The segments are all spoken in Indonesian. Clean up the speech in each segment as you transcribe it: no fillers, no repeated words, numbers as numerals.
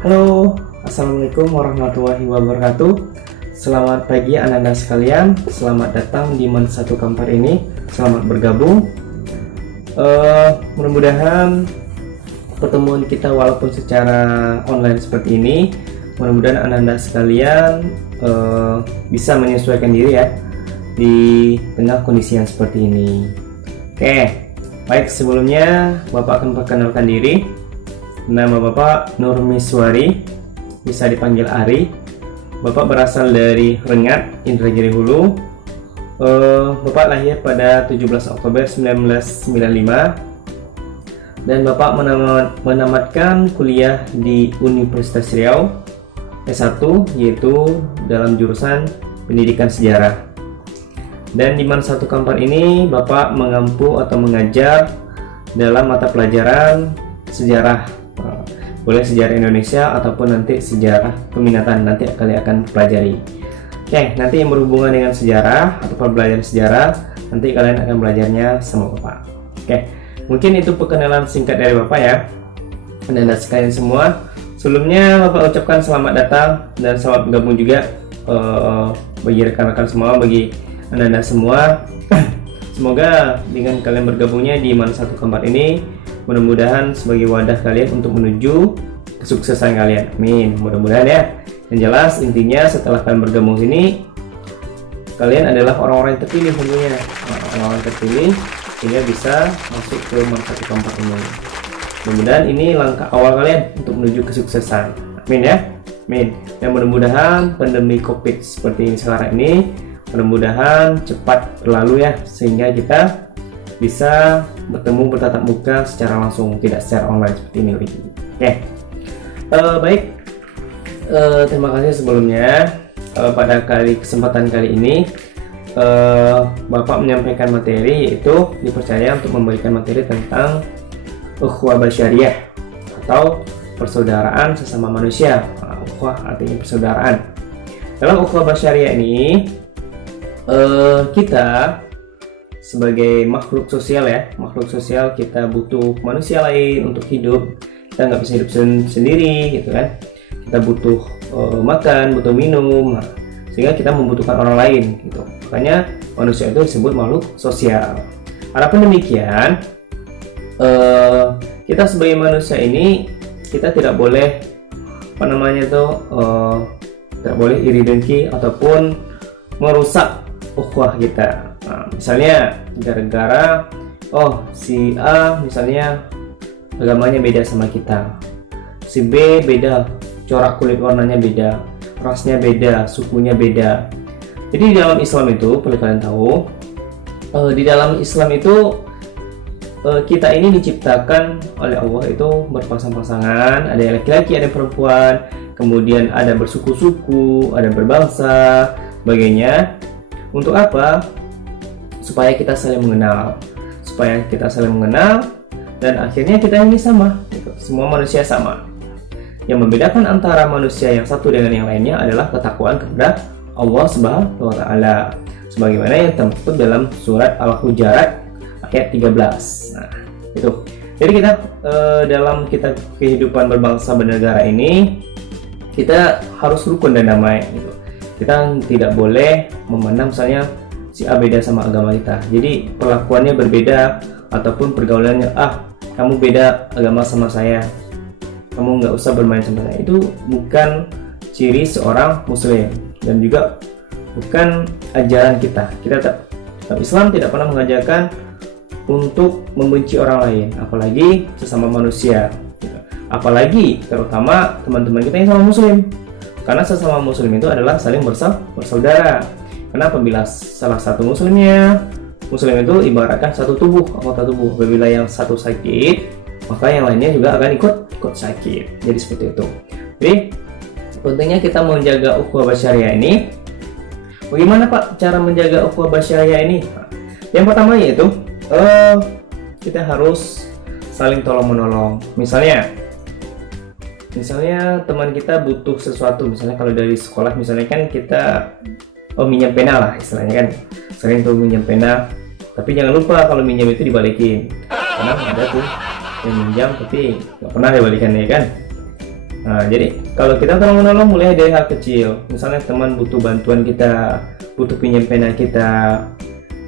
Halo, Assalamualaikum warahmatullahi wabarakatuh. Selamat pagi anak-anak sekalian. Selamat datang di Man Satu Kampar ini. Selamat bergabung. Mudah-mudahan pertemuan kita walaupun secara online seperti ini, mudah-mudahan anak-anak sekalian bisa menyesuaikan diri ya di tengah kondisi yang seperti ini. Oke, baik, sebelumnya Bapak akan perkenalkan diri. Nama Bapak Nur Miswari, bisa dipanggil Ari. Bapak berasal dari Rengat, Indragiri Hulu. Bapak lahir pada 17 Oktober 1995 dan Bapak menamatkan kuliah di Universitas Riau S1, yaitu dalam jurusan Pendidikan Sejarah. Dan di Man Satu Kampar ini Bapak mengampu atau mengajar dalam mata pelajaran sejarah, boleh sejarah Indonesia ataupun nanti sejarah peminatan, nanti kalian akan pelajari. Oke, nanti yang berhubungan dengan sejarah atau pembelajaran sejarah, nanti kalian akan belajarnya sama Bapak. Oke, mungkin itu perkenalan singkat dari Bapak ya. Dan sekalian semua, sebelumnya Bapak ucapkan selamat datang dan selamat bergabung juga bagi rekan-rekan semua, bagi anda semua. Semoga dengan kalian bergabungnya di Man Satu Kampar ini, mudah-mudahan sebagai wadah kalian untuk menuju kesuksesan kalian. Amin. Mudah-mudahan ya. Yang jelas intinya setelah kalian bergabung sini, kalian adalah orang-orang yang terpilih tentunya. Orang-orang terpilih sehingga bisa masuk ke Man Satu Kampar ini. Mudah-mudahan ini langkah awal kalian untuk menuju kesuksesan. Amin ya. Amin. Dan mudah-mudahan pandemi Covid seperti ini sekarang ini, mudah-mudahan cepat berlalu ya, sehingga kita bisa bertemu bertatap muka secara langsung, tidak secara online seperti ini lagi. Oke, baik. Terima kasih sebelumnya. Pada kesempatan kali ini, Bapak menyampaikan materi, yaitu dipercaya untuk memberikan materi tentang ukhuwah basyariah atau persaudaraan sesama manusia. Ukhuwah artinya persaudaraan. Dalam ukhuwah basyariah ini, kita sebagai makhluk sosial ya, makhluk sosial, kita butuh manusia lain untuk hidup. Kita nggak bisa hidup sendiri gitu kan. Kita butuh makan, butuh minum, sehingga kita membutuhkan orang lain gitu. Makanya manusia itu disebut makhluk sosial. Adapun demikian, kita sebagai manusia ini, kita tidak boleh tidak boleh iri dengki ataupun merusak ukhuwah kita. Nah, misalnya gara-gara si A misalnya agamanya beda sama kita, si B beda, corak kulit warnanya beda, rasnya beda, sukunya beda. Jadi di dalam Islam itu perlu kalian tahu, di dalam Islam itu kita ini diciptakan oleh Allah itu berpasang-pasangan, ada yang laki-laki, ada yang perempuan, kemudian ada bersuku-suku, ada berbangsa, sebagainya. Untuk apa? Supaya kita saling mengenal, dan akhirnya kita ini sama gitu. Semua manusia sama. Yang membedakan antara manusia yang satu dengan yang lainnya adalah ketakwaan kepada Allah Subhanahu wa Ta'ala, sebagaimana yang termaktub dalam surat Al-Hujurat ayat 13. Nah, itu. Jadi kita dalam kita kehidupan berbangsa bernegara ini, kita harus rukun dan damai gitu. Kita tidak boleh memandang misalnya si A beda sama agama kita, jadi perlakuannya berbeda ataupun pergaulannya, kamu beda agama sama saya, kamu nggak usah bermain sama saya. Itu bukan ciri seorang muslim dan juga bukan ajaran kita. Islam tidak pernah mengajarkan untuk membenci orang lain, apalagi sesama manusia, apalagi terutama teman-teman kita yang sama muslim. Karena sesama muslim itu adalah saling bersaudara. Kenapa? Bila salah satu muslim itu ibaratkan satu tubuh, anggota tubuh. Apabila yang satu sakit, maka yang lainnya juga akan ikut sakit. Jadi seperti itu. Jadi pentingnya kita menjaga ukhuwah basyariah ini. Bagaimana Pak cara menjaga ukhuwah basyariah ini? Yang pertama yaitu kita harus saling tolong menolong. Misalnya teman kita butuh sesuatu, misalnya kalau dari sekolah misalnya kan kita minjem pena lah istilahnya kan, sering tuh minjem pena, tapi jangan lupa kalau minjem itu dibalikin, karena ada tuh yang minjam tapi nggak pernah dibalikan ya kan. Nah, jadi kalau kita tolong menolong mulai dari hal kecil. Misalnya teman butuh bantuan kita, butuh pinjam pena kita,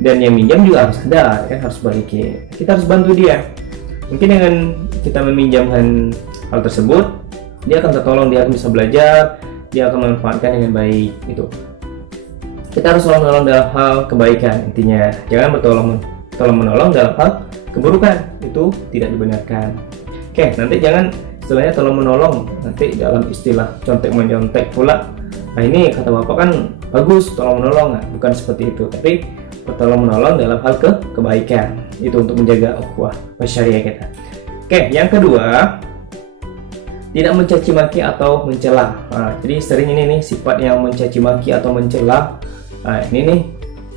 dan yang minjam juga harus ada, kan harus balikin. Kita harus bantu dia. Mungkin dengan kita meminjamkan hal tersebut, dia akan tertolong, dia akan bisa belajar, dia akan memanfaatkan dengan baik. Itu. Kita harus tolong menolong dalam hal kebaikan intinya. Jangan tolong menolong dalam hal keburukan, itu tidak dibenarkan. Oke, nanti jangan istilahnya tolong menolong nanti dalam istilah contek mencontek pula. Nah, ini kata Bapak kan bagus tolong menolong, nah, bukan seperti itu, tapi tolong menolong dalam hal kebaikan, itu untuk menjaga ukhuwah syariah kita. Oke, yang kedua, tidak mencaci maki atau mencela. Nah, jadi sering ini nih sifat yang mencaci maki atau mencela. Nah, ini nih,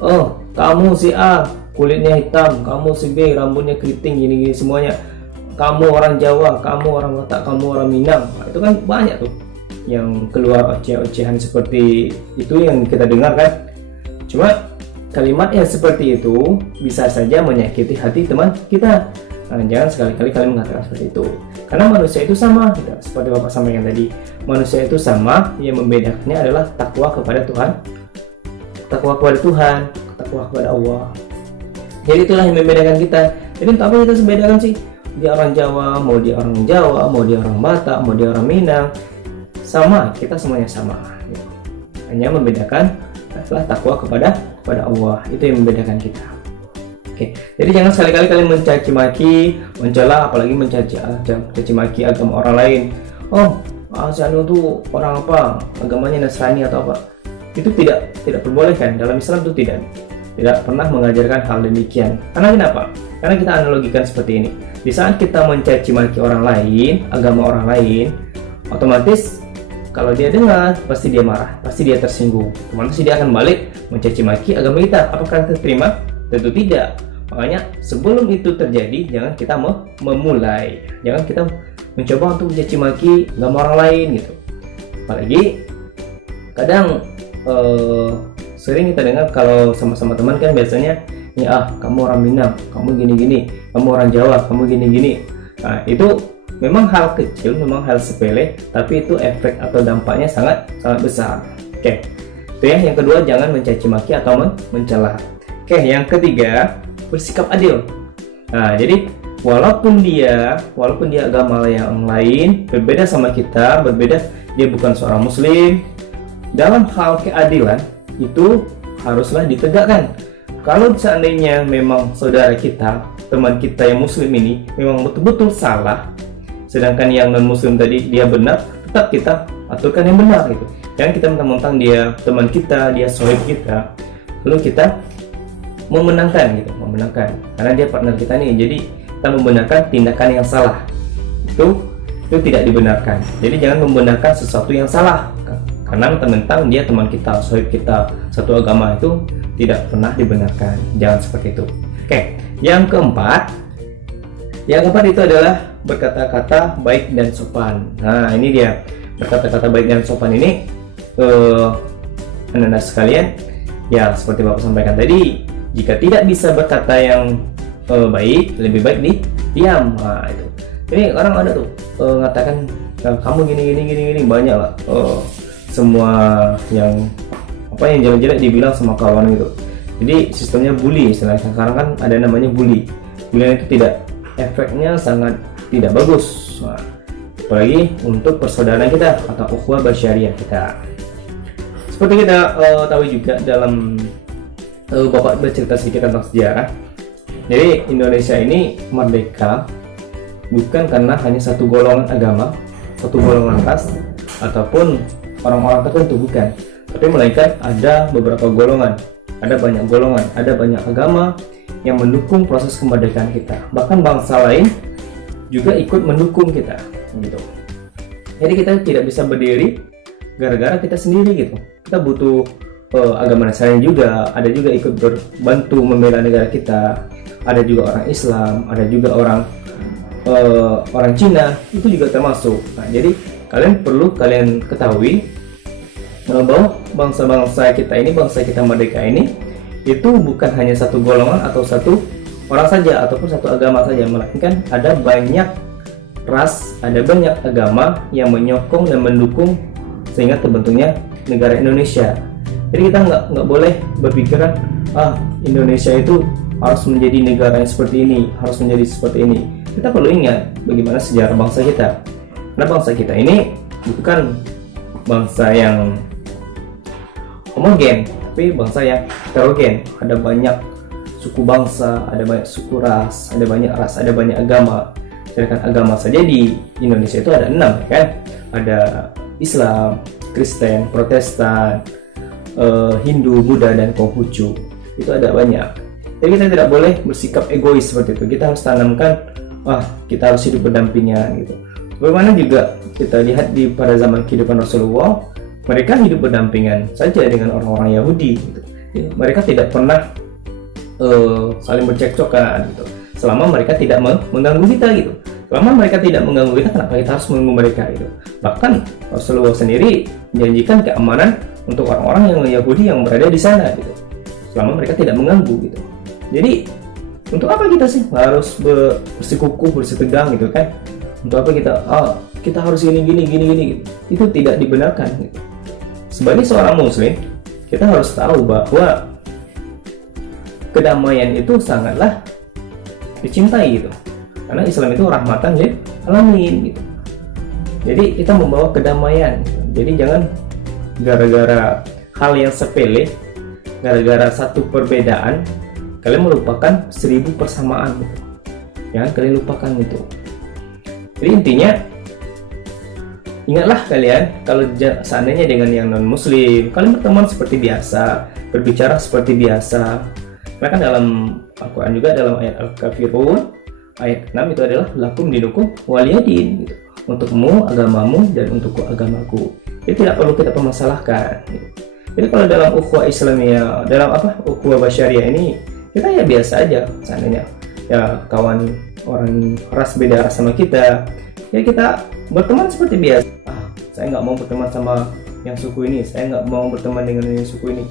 oh kamu si A kulitnya hitam, kamu si B rambutnya keriting, gini-gini semuanya, kamu orang Jawa, kamu orang Batak, kamu orang Minang. Nah, itu kan banyak tuh yang keluar oceh-ocehan seperti itu yang kita dengar kan. Cuma kalimat yang seperti itu bisa saja menyakiti hati teman kita. Nah, jangan sekali-kali kalian mengatakan seperti itu, karena manusia itu sama, gitu. Seperti Bapak sampaikan tadi, manusia itu sama, yang membedakannya adalah takwa kepada Tuhan, takwa kepada Allah. Jadi itulah yang membedakan kita. Jadi apa kita membedakan sih? Dia orang Jawa, mau dia orang Jawa, mau dia orang Batak, mau dia orang Minang, sama, kita semuanya sama. Hanya membedakan adalah takwa kepada Allah, itu yang membedakan kita. Oke, jadi jangan sekali-kali kalian mencaci maki, mencela, apalagi mencaci maki agama orang lain. Oh, si Anu tuh orang apa? Agamanya Nasrani atau apa? Itu tidak diperbolehkan. Dalam Islam itu tidak pernah mengajarkan hal demikian. Karena kenapa? Karena kita analogikan seperti ini. Di saat kita mencaci maki orang lain, agama orang lain, otomatis kalau dia dengar, pasti dia marah, pasti dia tersinggung. Otomatis dia akan balik mencaci maki agama kita. Apakah kita terima? Tentu tidak. Makanya sebelum itu terjadi, jangan kita memulai. Jangan kita mencoba untuk mencaci maki agama orang lain gitu. Apalagi kadang sering kita dengar kalau sama-sama teman kan biasanya, ya kamu orang Minang, kamu gini-gini, kamu orang Jawa, kamu gini-gini. Nah, itu memang hal kecil, memang hal sepele, tapi itu efek atau dampaknya sangat besar. Oke, itu ya. Yang kedua, jangan mencaci maki atau mencela. Oke, yang ketiga, bersikap adil. Nah, jadi walaupun dia agama yang lain, berbeda sama kita, dia bukan seorang muslim, dalam hal keadilan itu haruslah ditegakkan. Kalau seandainya memang saudara kita, teman kita yang muslim ini memang betul-betul salah, sedangkan yang non muslim tadi dia benar, tetap kita aturkan yang benar gitu. Jangan kita mentang-mentang dia teman kita, dia sohib kita, lalu kita memenangkan karena dia partner kita nih, jadi kita membenarkan tindakan yang salah, itu tidak dibenarkan. Jadi jangan membenarkan sesuatu yang salah karena mentang-mentang dia teman kita, sohib kita, satu agama, itu tidak pernah dibenarkan. Jangan seperti itu. Oke, yang keempat itu adalah berkata-kata baik dan sopan. Nah, ini dia berkata-kata baik dan sopan ini, anak-anak sekalian, ya seperti Bapak sampaikan tadi, jika tidak bisa berkata yang baik, lebih baik diam. Nah, itu. Ini orang ada tuh mengatakan kamu gini banyak lah. Semua yang jelek-jelek dibilang sama kawan gitu. Jadi sistemnya bully, istilahnya sekarang kan ada namanya bully. Bully itu efeknya sangat tidak bagus. Nah, apalagi untuk persaudaraan kita atau ukhuwah bersyariah kita. Seperti kita tahu juga dalam Bapak bercerita sedikit tentang sejarah. Jadi Indonesia ini merdeka bukan karena hanya satu golongan agama, satu golongan ras, ataupun orang-orang tertentu, bukan. Tapi melainkan ada beberapa golongan, ada banyak golongan, ada banyak agama yang mendukung proses kemerdekaan kita. Bahkan bangsa lain juga ikut mendukung kita, gitu. Jadi kita tidak bisa berdiri gara-gara kita sendiri gitu. Kita butuh agama Nasrani juga, ada juga ikut berbantu membela negara kita, ada juga orang Islam, ada juga orang Cina, itu juga termasuk. Nah, jadi kalian ketahui bahwa bangsa kita ini, bangsa kita merdeka ini, itu bukan hanya satu golongan atau satu orang saja ataupun satu agama saja, melainkan ada banyak ras, ada banyak agama yang menyokong dan mendukung sehingga terbentuknya negara Indonesia. Jadi kita nggak boleh berpikiran Indonesia itu harus menjadi negara yang seperti ini, harus menjadi seperti ini. Kita perlu ingat bagaimana sejarah bangsa kita. Karena bangsa kita ini bukan bangsa yang homogen, tapi bangsa yang heterogen. Ada banyak suku bangsa, ada banyak suku ras, ada banyak ras, ada banyak agama. Sedangkan agama saja di Indonesia itu ada 6, kan? Ada Islam, Kristen, Protestan, Hindu, Buddha, dan Konghucu. Itu ada banyak. Jadi kita tidak boleh bersikap egois seperti itu. Kita harus tanamkan, kita harus hidup berdampingan gitu. Bagaimana juga kita lihat pada zaman kehidupan Rasulullah, mereka hidup berdampingan saja dengan orang-orang Yahudi gitu. Mereka tidak pernah saling bercekcokan gitu. Selama mereka tidak mengganggu kita gitu. Selama mereka tidak mengganggu kita, kenapa kita harus mengganggu mereka gitu. Bahkan Rasulullah sendiri menjanjikan keamanan untuk orang-orang yang Yahudi yang berada di sana gitu. Selama mereka tidak mengganggu gitu. Jadi untuk apa kita sih harus bersikukuh, bersitegang gitu kan? Untuk apa kita harus gini gitu. Itu tidak dibenarkan gitu. Sebagai seorang muslim, kita harus tahu bahwa kedamaian itu sangatlah dicintai gitu. Karena Islam itu rahmatan lil alamin gitu. Jadi kita membawa kedamaian gitu. Jadi jangan gara-gara hal yang sepele, gara-gara satu perbedaan, kalian melupakan 1000 persamaan gitu. Jangan kalian lupakan itu. Jadi intinya, ingatlah kalian, kalau seandainya dengan yang non muslim, kalian berteman seperti biasa, berbicara seperti biasa. Karena kan dalam Al-Quran juga, dalam ayat Al-Kafirun ayat 6 itu adalah lakum dinukum waliyadin gitu. Untukmu agamamu dan untukku agamaku. Jadi tidak perlu kita permasalahkan gitu. Jadi kalau dalam ukhuwah Islamiyah, dalam ukhuwah basyariah ini, kita ya biasa aja seandainya ya kawan orang ras beda ras sama kita, ya kita berteman seperti biasa. Saya nggak mau berteman sama yang suku ini, saya nggak mau berteman dengan yang suku ini.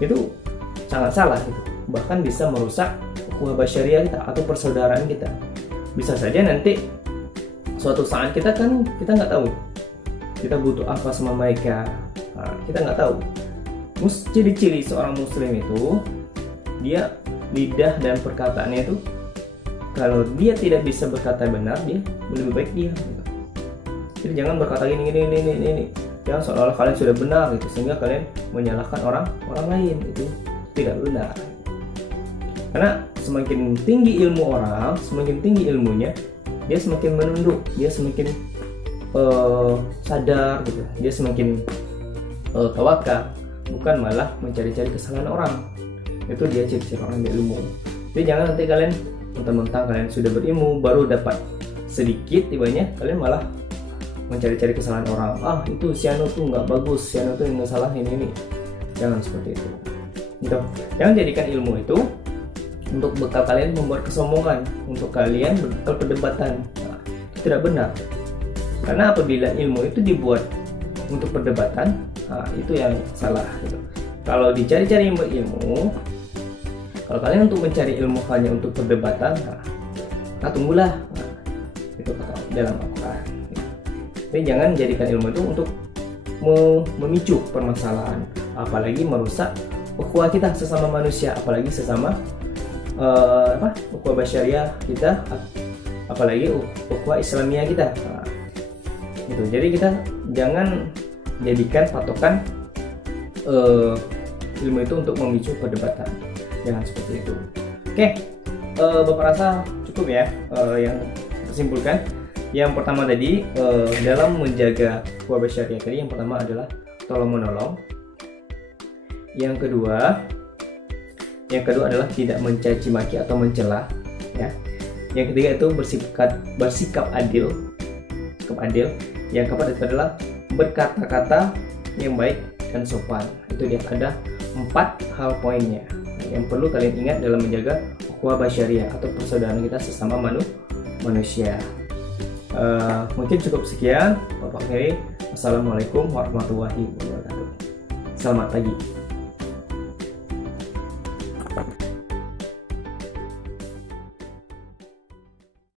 Itu sangat salah gitu. Bahkan bisa merusak ukhuwah basyariah kita atau persaudaraan kita. Bisa saja nanti suatu saat kita nggak tahu kita butuh apa sama mereka. Kita nggak tahu. Ciri-ciri seorang muslim itu, dia lidah dan perkataannya itu, kalau dia tidak bisa berkata benar, dia lebih baik diam gitu. Jadi jangan berkata ini. Jangan seolah-olah kalian sudah benar gitu, sehingga kalian menyalahkan orang lain. Itu tidak benar. Karena semakin tinggi ilmu orang, semakin tinggi ilmunya, dia semakin menunduk, dia semakin sadar gitu, dia semakin tawakal, bukan malah mencari-cari kesalahan orang. Itu dia ciri-ciri orang berilmu. Jadi jangan nanti kalian mentang-mentang kalian sudah berilmu, baru dapat sedikit tibanya, kalian malah mencari-cari kesalahan orang. Itu si Anu tuh nggak bagus, si Anu tuh nggak salah ini. Jangan seperti itu gitu. Jangan jadikan ilmu itu untuk bekal kalian membuat kesombongan, untuk kalian bekal perdebatan. Itu tidak benar. Karena apabila ilmu itu dibuat untuk perdebatan, itu yang salah gitu. Kalau dicari-cari yang berilmu, kalau kalian untuk mencari ilmu hanya untuk perdebatan, tunggulah. Itu kata dalam Al-Quran. Jadi jangan jadikan ilmu itu untuk memicu permasalahan, apalagi merusak ukhuwah kita sesama manusia, apalagi sesama ukhuwah basyariah kita, apalagi ukhuwah Islamiyah kita. Gitu. Jadi kita jangan jadikan patokan ilmu itu untuk memicu perdebatan. Jangan seperti itu. Oke, Bapak rasa cukup ya yang tersimpulkan. Yang pertama tadi, dalam menjaga ukhuwah basyariah tadi, yang pertama adalah tolong menolong. Yang kedua adalah tidak mencaci maki atau mencela, ya. Yang ketiga itu bersikap adil. Yang keempat itu adalah berkata-kata yang baik dan sopan. Itu dia, ada 4 hal poinnya yang perlu kalian ingat dalam menjaga ukhuwah basyariah atau persaudaraan kita sesama manusia. Mungkin cukup sekian, Bapak Heri. Assalamualaikum warahmatullahi wabarakatuh. Selamat pagi.